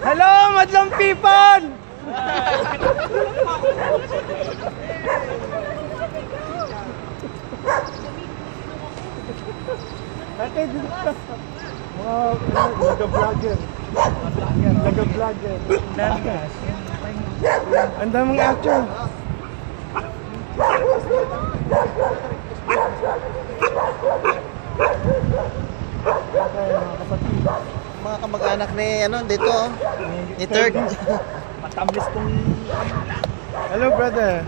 Hello, madlang people! Ate, nag-vlogger. Nag-vlogger. Ang daming action. Mga kamag-anak ni dito ni Third. Matablis tong. Hello brother.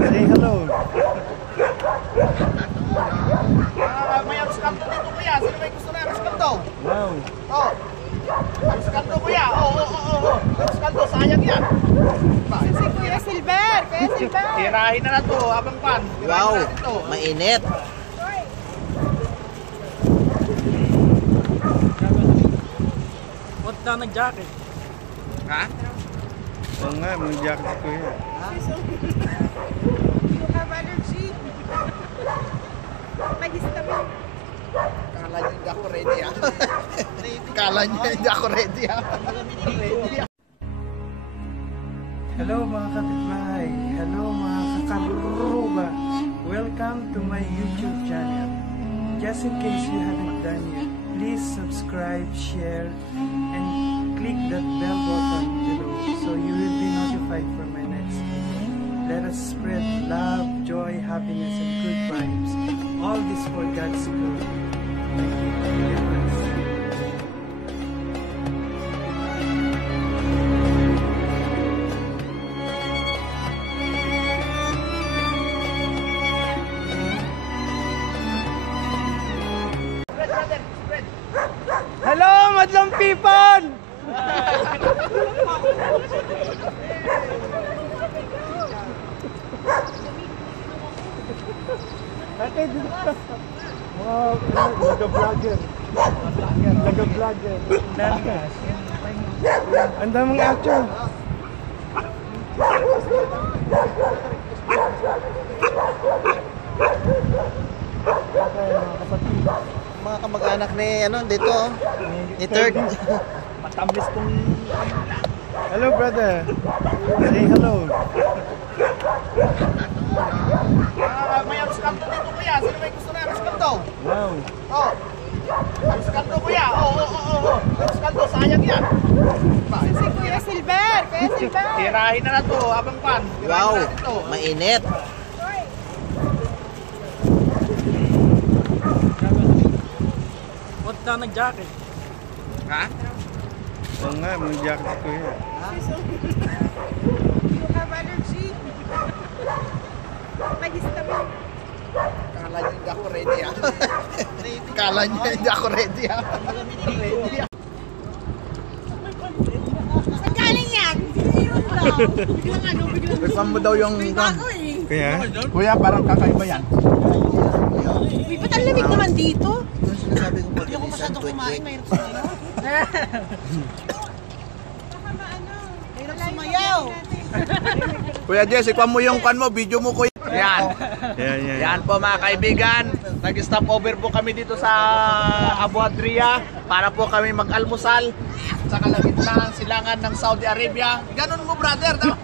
Say hello. May aluskanto dito kuya. Sino may gusto na aluskanto? Wow. Oh. Aluskanto kuya. Aluskanto sayang yan. Si Kuya Silver. Kuya Silver. Tirahin na to abang pan. Wow. Mainit. Ba't na nag-jacket? Ha? Oo nga, may jacket ko yan. You have allergy. Mahistamin. Kala niya hindi ako ready ah. Kala niya hindi ako ready ah. Hello mga kapitbahay. Hello mga kakaruba. Welcome to my YouTube channel. Just in case you haven't done yet, please subscribe, share, and click that bell button below so you will be notified for my next video. Let us spread love, joy, happiness, and good vibes. All this for God's glory. Thank you very much. Hello, madlang people! Ate, nag-vlogger. Nag-vlogger. Ang daming action. Mga kamag-anak ni dito ni Third. Matablis tong. Hello brother. Say hello. May aluskanto dito kuya. Sino may gusto na aluskanto? Wow. Oh. Aluskanto kuya. Aluskanto sayang yan. Si Kuya Silver. Kuya Silver. Tirahin na to abang pan. Wow. Mainit. Ba't na nag-jacket? Ha? Oo nga, may jacket ko yan. You have allergy. Mahistamin. Kala niya hindi ako ready ah. Kala niya hindi ako ready ah. Saan galing yan? Biglang mo daw yung Kaya? kuya parang kakaiba yan. Uy, ba't ang lamig naman dito? Sinasabi ko pag hindi masyadong kumain, Mahirap sumayaw. Mahirap sumayaw. Kuya Jess, ikuha mo yung kan mo, video mo kuya. Yan. Yan po mga kaibigan. Nag-stop over po kami dito sa Abu Adria para po kami mag-almusal sa kalagitnaan silangan ng Saudi Arabia. Ganun mo brother. No?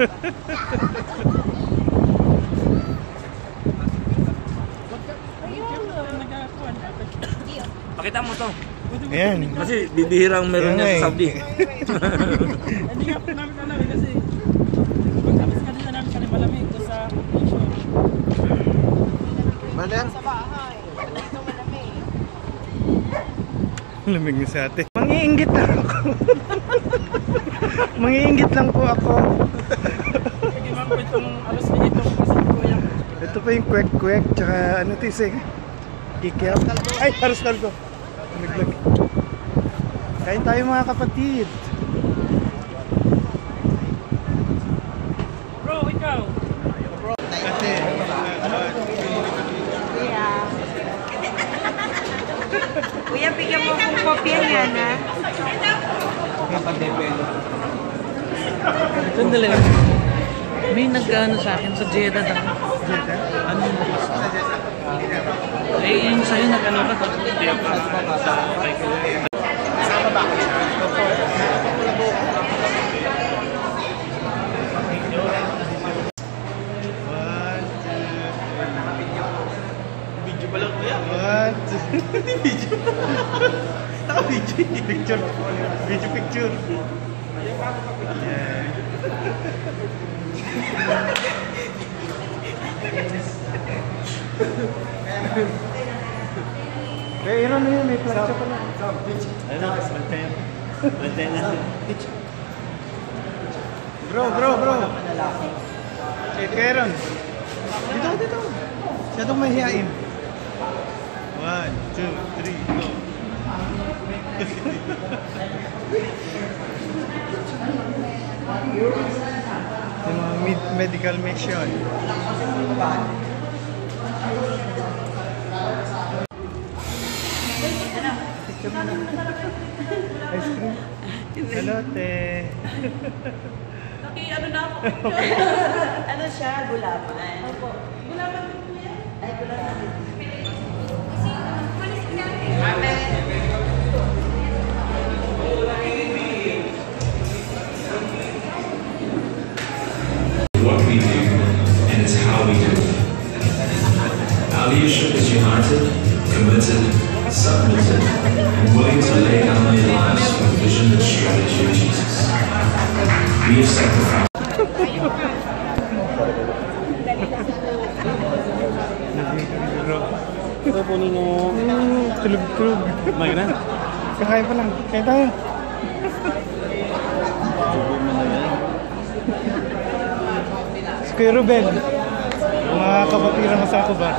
Pakita mo to. Ayan. Kasi bibihirang meron niya sa Saudi. Hindi nga po namin alam kasi pagkapit ka din namin sa malamig to sa Brother? Sa bahay. Dito malamig. Lamig niyo sa ate. Mangiinggit lang ako. Mangiinggit lang po ako. sige ma'am po itong alas na itong pasok ko yan. Ito pa yung kwek-kwek, tsaka ano tisig? Kikiap. Ay, haros kaldo. Naglag. Kain tayo mga kapatid. Bro, ikaw. Kuya, bigyan mo akong kopya yan, ha? Sandali. May nag-ano sa akin sa Jeddah daw. Ano mo? Eh, yung sa'yo nag-ano ka? Sa Video pa lang kuya. What? Video. Naka-video. Picture. Video picture. Yeah. Eh, Aaron na yun. May plancha pa na. Bro. Eh, Aaron. Dito. Siyadong mahihain. 1, 2, 3, go. Yung mga medical mission. Ice cream. Hello, te. Ano na ako? Ano siya? Gulaman. Opo. Gulaman din po yan? Ay, gulaman din. What we do, and it's how we do it. Our leadership is united, committed, submitted, and willing to lay down their lives for the vision and strategy of Jesus. We have set the foundation. Ito po ninyo. Tulog. Magana. Kakain pa lang. Kain tayo. Si Kuya Ruben. Mga kapapirang sa Kubar.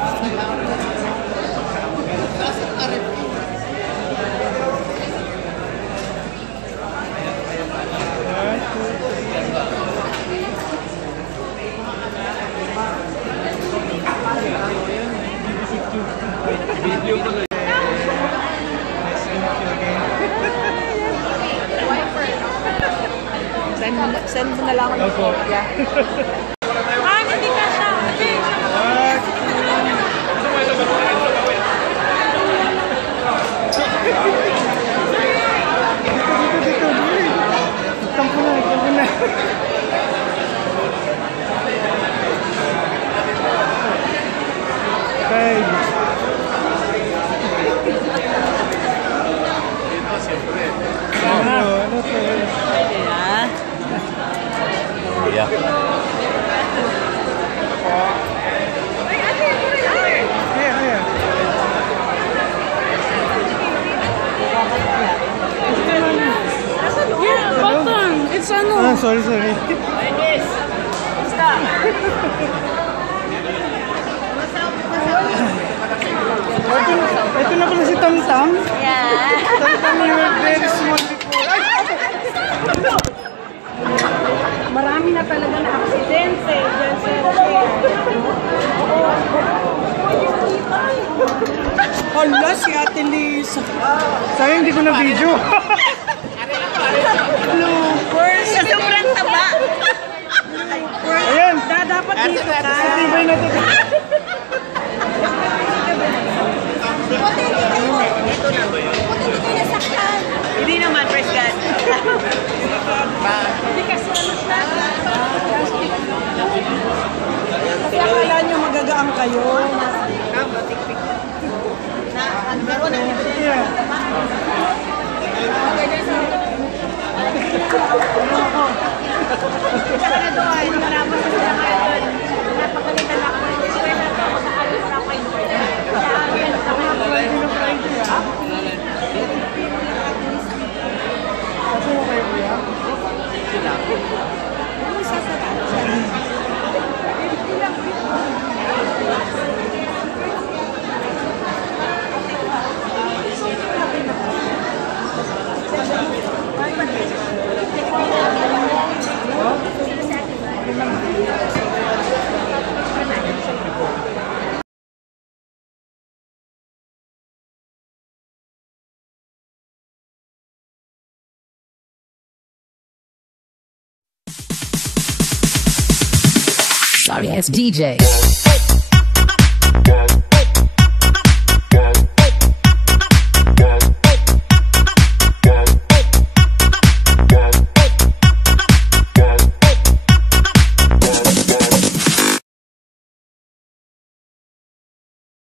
Send mo na lang ako ng kopya. Hindi ka siya. Dito. Tampo na. Okay. Ano to? Yeah. Kaya. Button! It's ano? Sorry. Ito na pala si Tam-Tam. Yeah. Tam-Tam, you were very small before. Marami na talaga na aksidente dyan sa Hala, si Ate Liz. Sayang hindi ko na video. Bloopers. Sa sobrang taba. Ayan. Dapat dito ka. Tibay na to. Hindi naman, praise God. Hindi kasi ano siya. Kasi akala nyo magagaang kayo. Sorry, it's DJ.